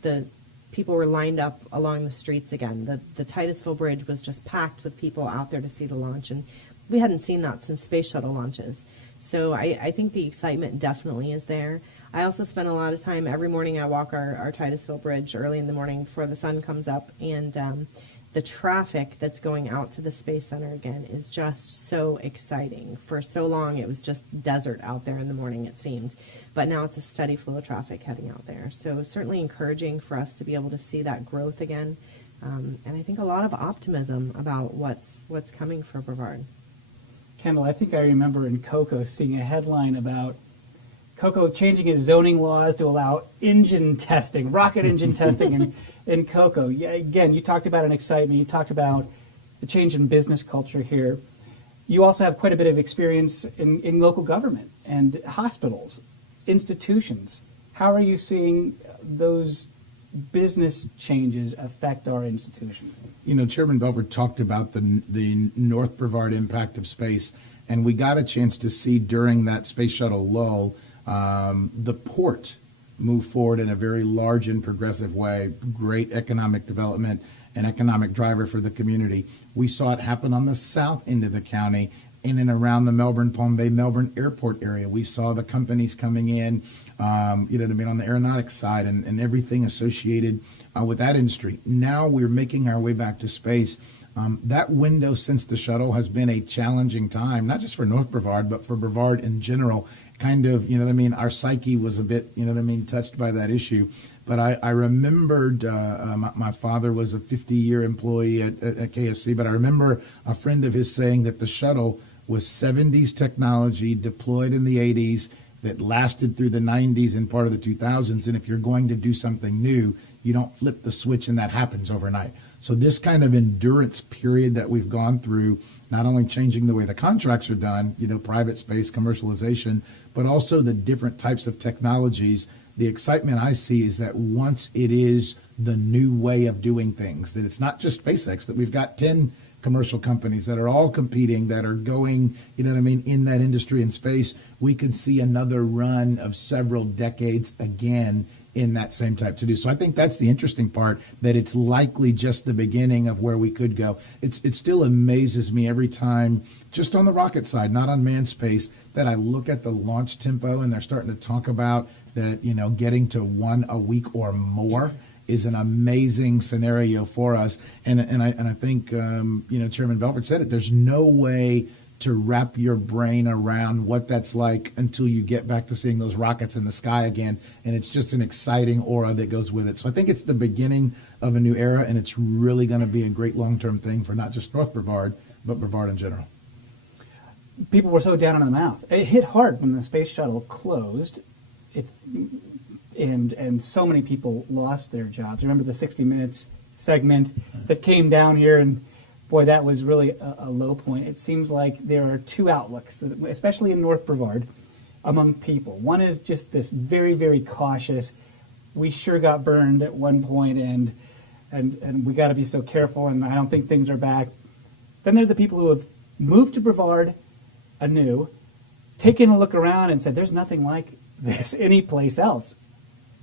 the people were lined up along the streets again. The Titusville Bridge was just packed with people out there to see the launch, and we hadn't seen that since space shuttle launches. So I think the excitement definitely is there. I also spend a lot of time, every morning I walk our Titusville Bridge early in the morning before the sun comes up, and the traffic that's going out to the Space Center again is just so exciting. For so long it was just desert out there in the morning, it seemed, but now it's a steady flow of traffic heading out there. So certainly encouraging for us to be able to see that growth again, and I think a lot of optimism about what's coming for Brevard. Kendall, I think I remember in Cocoa seeing a headline about Cocoa changing his zoning laws to allow engine testing, rocket engine testing in Cocoa. Yeah, again, you talked about an excitement. You talked about the change in business culture here. You also have quite a bit of experience in local government and hospitals, institutions. How are you seeing those business changes affect our institutions? You know, Chairman Belford talked about the North Brevard impact of space, and we got a chance to see during that space shuttle lull the port move forward in a very large and progressive way. Great economic development, an economic driver for the community. We saw it happen on the south end of the county, in and around the Palm Bay, Melbourne airport area. We saw the companies coming in, on the aeronautics side and everything associated with that industry. Now we're making our way back to space. That window since the shuttle has been a challenging time, not just for North Brevard, but for Brevard in general. Kind of, our psyche was a bit, touched by that issue. But I remembered my father was a 50-year employee at KSC, but I remember a friend of his saying that the shuttle was 70s technology deployed in the 80s that lasted through the 90s and part of the 2000s. And if you're going to do something new, you don't flip the switch and that happens overnight. So this kind of endurance period that we've gone through, not only changing the way the contracts are done, private space commercialization, but also the different types of technologies. The excitement I see is that once it is the new way of doing things, that it's not just SpaceX, that we've got 10 commercial companies that are all competing, that are going, in that industry and space, we could see another run of several decades again in that same type to do. So I think that's the interesting part, that it's likely just the beginning of where we could go. It still amazes me every time, just on the rocket side, not on manned space, that I look at the launch tempo and they're starting to talk about that, getting to 1 a week or more is an amazing scenario for us. And I think, Chairman Belford said it, there's no way to wrap your brain around what that's like until you get back to seeing those rockets in the sky again. And it's just an exciting aura that goes with it. So I think it's the beginning of a new era, and it's really going to be a great long-term thing for not just North Brevard, but Brevard in general. People were so down in the mouth. It hit hard when the space shuttle closed. And so many people lost their jobs. Remember the 60 Minutes segment that came down here, and boy, that was really a low point. It seems like there are two outlooks, especially in North Brevard, among people. One is just this very, very cautious, we sure got burned at one point, and we got to be so careful, and I don't think things are back. Then there are the people who have moved to Brevard anew, taken a look around and said, there's nothing like this anyplace else.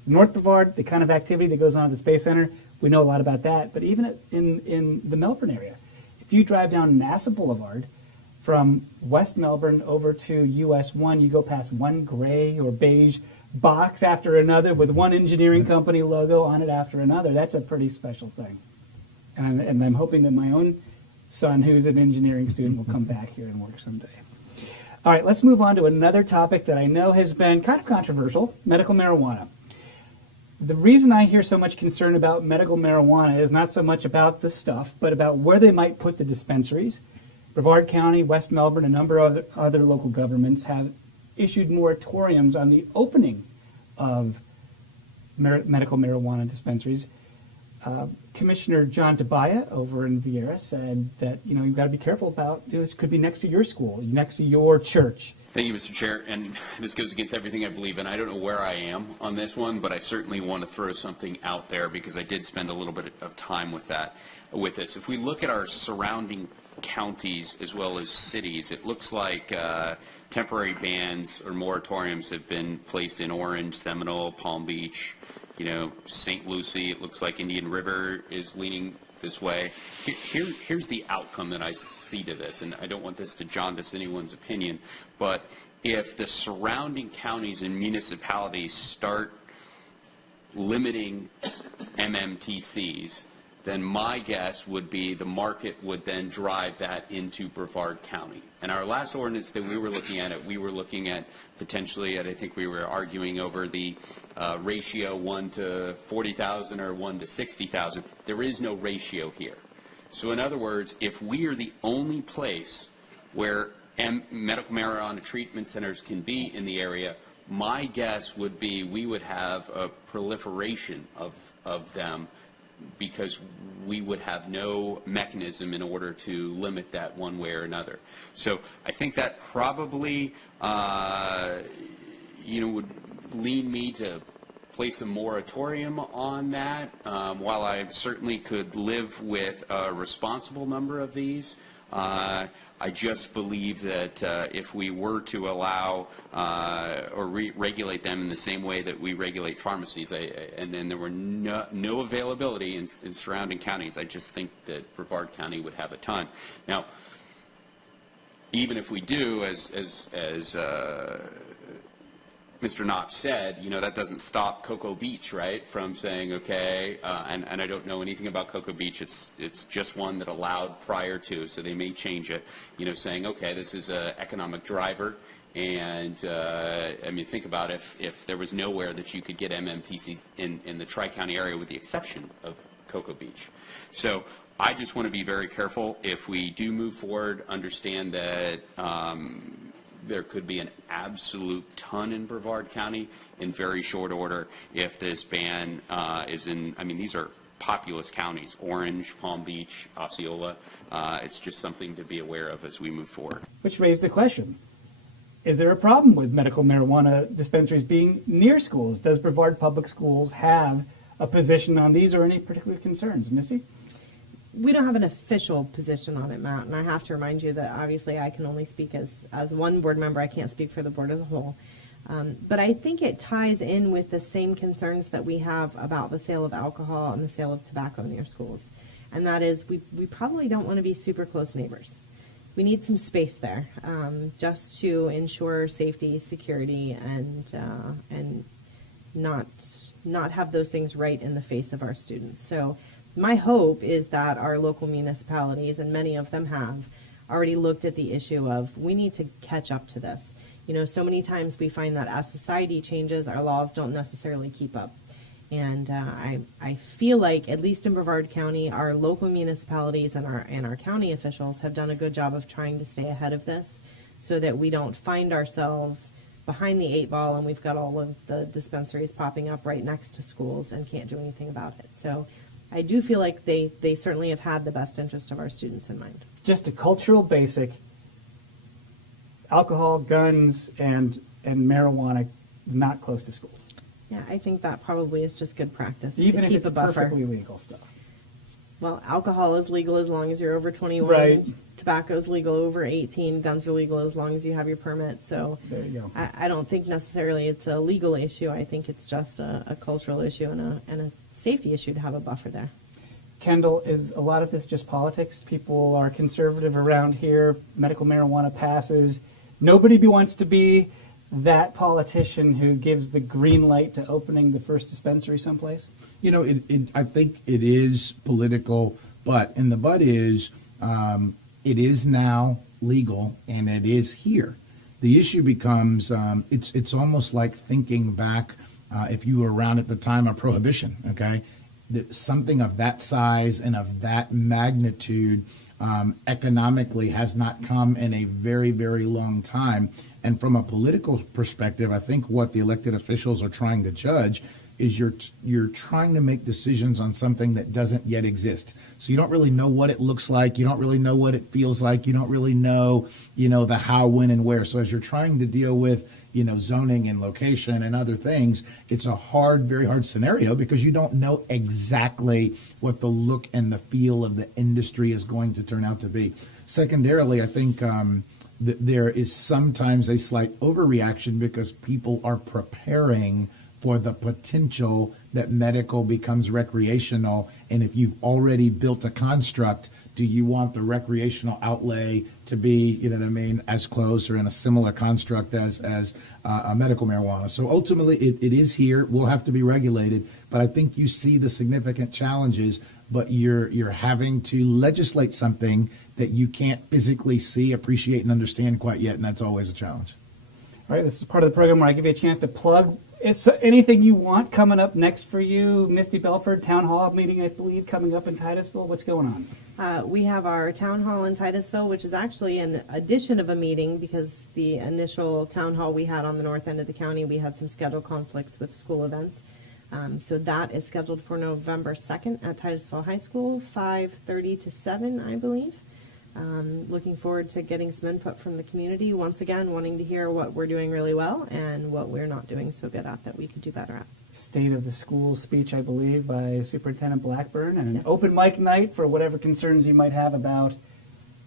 North Brevard, the kind of activity that goes on at the Space Center, we know a lot about that, but even in the Melbourne area, if you drive down NASA Boulevard from West Melbourne over to US 1, you go past one gray or beige box after another with one engineering company logo on it after another. That's a pretty special thing. And I'm hoping that my own son, who's an engineering student, will come back here and work someday. All right, let's move on to another topic that I know has been kind of controversial, medical marijuana. The reason I hear so much concern about medical marijuana is not so much about the stuff, but about where they might put the dispensaries. Brevard County, West Melbourne, a number of other local governments have issued moratoriums on the opening of medical marijuana dispensaries. Commissioner John Tabaya over in Vieira said that, you've got to be careful about this. Could be next to your school, next to your church. Thank you, Mr. Chair, and this goes against everything I believe in. I don't know where I am on this one, but I certainly want to throw something out there because I did spend a little bit of time with this. If we look at our surrounding counties as well as cities, it looks like temporary bans or moratoriums have been placed in Orange, Seminole, Palm Beach, St. Lucie. It looks like Indian River is leaning this way. Here's the outcome that I see to this, and I don't want this to jaundice anyone's opinion, but if the surrounding counties and municipalities start limiting MMTCs, then my guess would be the market would then drive that into Brevard County. And our last ordinance that we were looking at potentially, and I think we were arguing over the ratio 1 to 40,000 or 1 to 60,000. There is no ratio here. So in other words, if we are the only place where medical marijuana treatment centers can be in the area, my guess would be we would have a proliferation of them, because we would have no mechanism in order to limit that one way or another. So I think that probably, would lead me to place a moratorium on that. While I certainly could live with a responsible number of these, I just believe that if we were to allow or regulate them in the same way that we regulate pharmacies, and then there were no availability in surrounding counties, I just think that Brevard County would have a ton. Now, even if we do, as Mr. Knopf said, that doesn't stop Cocoa Beach, right, from saying, okay, and I don't know anything about Cocoa Beach. It's just one that allowed prior to, so they may change it, saying, okay, this is an economic driver. And, think about if there was nowhere that you could get MMTCs in the Tri-County area with the exception of Cocoa Beach. So I just want to be very careful. If we do move forward, understand that there could be an absolute ton in Brevard County in very short order if this ban is in, these are populous counties, Orange, Palm Beach, Osceola. It's just something to be aware of as we move forward. Which raised the question, is there a problem with medical marijuana dispensaries being near schools? Does Brevard Public Schools have a position on these or any particular concerns? Misty? We don't have an official position on it, Matt, and I have to remind you that obviously I can only speak as one board member. I can't speak for the board as a whole. But I think it ties in with the same concerns that we have about the sale of alcohol and the sale of tobacco near schools. And that is, we probably don't want to be super close neighbors. We need some space there, just to ensure safety, security, and not have those things right in the face of our students. So my hope is that our local municipalities, and many of them have, already looked at the issue of, we need to catch up to this. You know, so many times we find that as society changes, our laws don't necessarily keep up. And I feel like, at least in Brevard County, our local municipalities and our county officials have done a good job of trying to stay ahead of this, so that we don't find ourselves behind the 8 ball and we've got all of the dispensaries popping up right next to schools and can't do anything about it. So I do feel like they certainly have had the best interest of our students in mind. Just a cultural basic: alcohol, guns, and marijuana not close to schools. Yeah, I think that probably is just good practice Even to if keep it's a buffer. perfectly legal stuff. Well, alcohol is legal as long as you're over 21. Right. Tobacco is legal over 18. Guns are legal as long as you have your permit. So There you go. I don't think necessarily it's a legal issue. I think it's just a cultural issue and a safety issue to have a buffer there. Kendall, is a lot of this just politics? People are conservative around here. Medical marijuana passes. Nobody wants to be that politician who gives the green light to opening the first dispensary someplace? You know, I think it is political, but it is now legal and it is here. The issue becomes, it's almost like thinking back, if you were around at the time of Prohibition, okay? That something of that size and of that magnitude economically has not come in a very, very long time. And from a political perspective, I think what the elected officials are trying to judge is you're trying to make decisions on something that doesn't yet exist. So you don't really know what it looks like. You don't really know what it feels like. You don't really know, the how, when, and where. So as you're trying to deal with, zoning and location and other things, it's a very hard scenario because you don't know exactly what the look and the feel of the industry is going to turn out to be. Secondarily, I think that there is sometimes a slight overreaction because people are preparing for the potential that medical becomes recreational. And if you've already built a construct, do you want the recreational outlay to be, as close or in a similar construct as a medical marijuana? So ultimately, it is here. We'll have to be regulated. But I think you see the significant challenges, but you're having to legislate something that you can't physically see, appreciate, and understand quite yet, and that's always a challenge. All right, this is part of the program where I give you a chance to plug anything you want coming up next for you. Misty Belford Town Hall meeting, I believe, coming up in Titusville. What's going on? We have our town hall in Titusville, which is actually an addition of a meeting because the initial town hall we had on the north end of the county, we had some schedule conflicts with school events. So that is scheduled for November 2nd at Titusville High School, 5:30 to 7, I believe. Looking forward to getting some input from the community. Once again, wanting to hear what we're doing really well and what we're not doing so good at that we could do better at. State of the School speech, I believe, by Superintendent Blackburn, and an open mic night for whatever concerns you might have about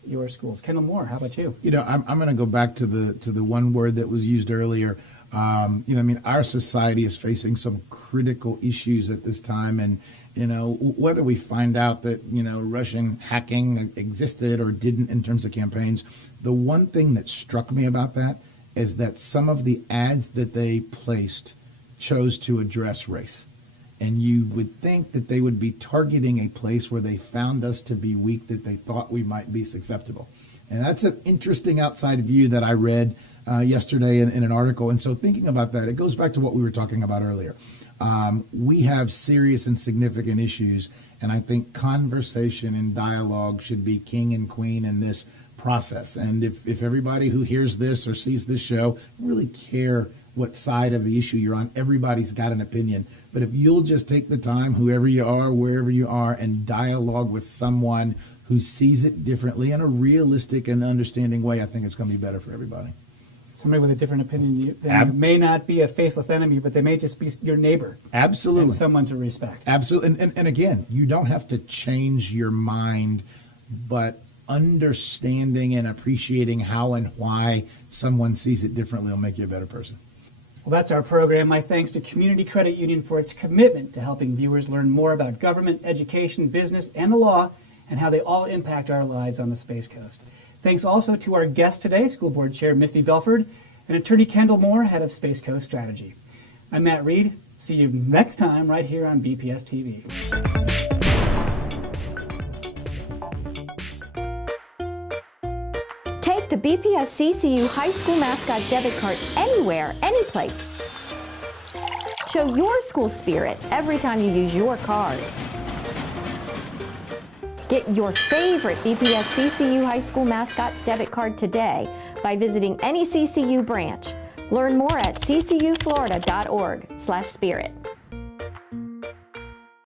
your schools. Kendall Moore, how about you? I'm going to go back to the one word that was used earlier. Our society is facing some critical issues at this time, and whether we find out that Russian hacking existed or didn't in terms of campaigns, the one thing that struck me about that is that some of the ads that they placed chose to address race. And you would think that they would be targeting a place where they found us to be weak, that they thought we might be susceptible. And that's an interesting outside view that I read yesterday in an article. And so thinking about that, it goes back to what we were talking about earlier. We have serious and significant issues, and I think conversation and dialogue should be king and queen in this process. And if everybody who hears this or sees this show really care what side of the issue you're on, everybody's got an opinion. But if you'll just take the time, whoever you are, wherever you are, and dialogue with someone who sees it differently in a realistic and understanding way, I think it's going to be better for everybody. Somebody with a different opinion may not be a faceless enemy, but they may just be your neighbor. Absolutely. And someone to respect. Absolutely. And again, you don't have to change your mind, but understanding and appreciating how and why someone sees it differently will make you a better person. Well, that's our program. My thanks to Community Credit Union for its commitment to helping viewers learn more about government, education, business, and the law, and how they all impact our lives on the Space Coast. Thanks also to our guest today, School Board Chair Misty Belford, and Attorney Kendall Moore, Head of Space Coast Strategy. I'm Matt Reed. See you next time right here on BPS TV. Take the BPS CCU High School Mascot Debit Card anywhere, anyplace. Show your school spirit every time you use your card. Get your favorite BPS CCU High School Mascot Debit Card today by visiting any CCU branch. Learn more at ccuflorida.org/spirit.